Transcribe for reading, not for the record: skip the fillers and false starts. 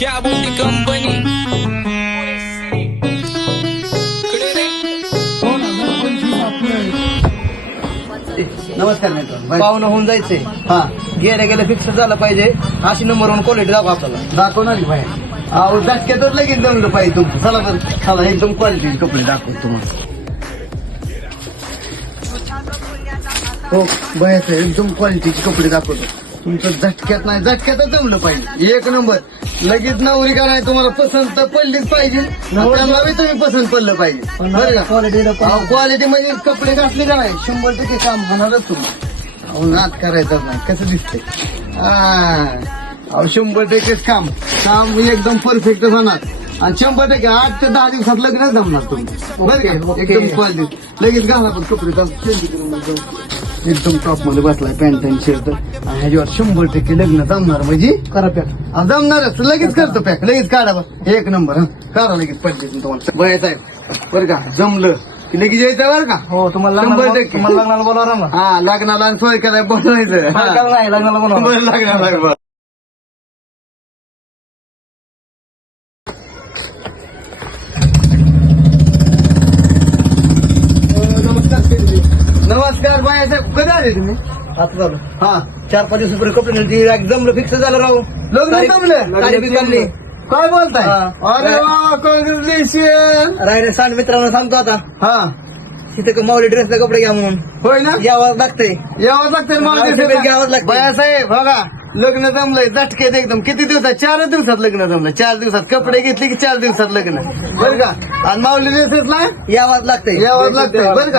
क्या बोलती कंपनी नमस्कार मित्र पाहुणं होऊन जायचंय. हा गेल्या गेल्या फिक्स झालं पाहिजे. अशी नंबरवर क्वालिटी दाखवा आपल्याला. दाखवणार की बाहेर अहो झटक्यातच लगेच जमलं पाहिजे तुमचं. चला बरं चला एकदम क्वालिटी कपडे दाखवतो तुम्हाला. हो बाहेर एकदम क्वालिटीचे कपडे दाखवतो. तुमचं झटक्यात नाही झटक्यातच जमलं पाहिजे. एक नंबर लगेच नवरी का नाही तुम्हाला पसंत तर पडलीच पाहिजे. नवऱ्याला बी तुम्ही पसंत पडलं पाहिजे बरं का. क्वालिटी म्हणजे कपडे घातले का नाही 100% काम होणारच तुम्हाला. अहो नाद करायचं नाही कसं दिसतंय. अहो 100%च काम काम एकदम परफेक्ट होणार. आणि 100% 8 ते 10 दिवसात लग्नच जमणार तुम्ही बरं का. एकदम क्वालिटी लगेच घाला पण कपडे एकदम टॉप मध्ये बसलाय पॅन्ट आणि शर्ट. आणि ह्याच्यावर 100% लग्न जमणार म्हणजे करा पॅक. जमणारच लगेच करतो पॅक. लगेच काढा बा एक नंबर. करा लगेच पडले तुम्हाला बघायचं आहे बरं का. जमलं की लगेच यायचं बरं का. हो तुम्हाला 100%. तुम्हाला लग्नाला बोलावं ना. हा लग्नाला आणि सोय करायला बोलवायचं. हा. नाही लग्नाला बोलावं. बरं लग्नाला बरं. नमस्कार बाय साहेब कधी आले तुम्ही. आता झालं हा 4-5 दिवसापूर्वी कपडे नेलती. जमलं फिक्स झालं राव. लग्न जमलं तारीख बी काढली. काय बोलताय. हा. अरे वा कॉंग्रॅच्युलेशन. राहिले सांड मित्रांना सांगतो आता. हा तिथे माऊली ड्रेसला कपडे घ्या म्हणून होय ना यावं लागतंय. यावं लागतं मला घ्यावंच लागतं. बायासाहेब बघा लग्न जमलंय झटकेत एकदम. किती दिवसात 4 दिवसात लग्न जमलं. 4 दिवसात कपडे घेतले की 4 दिवसात लग्न बरं का. आणि माऊली ड्रेसेसला यावंच लागतंय. यावंच लागतंय बरं का.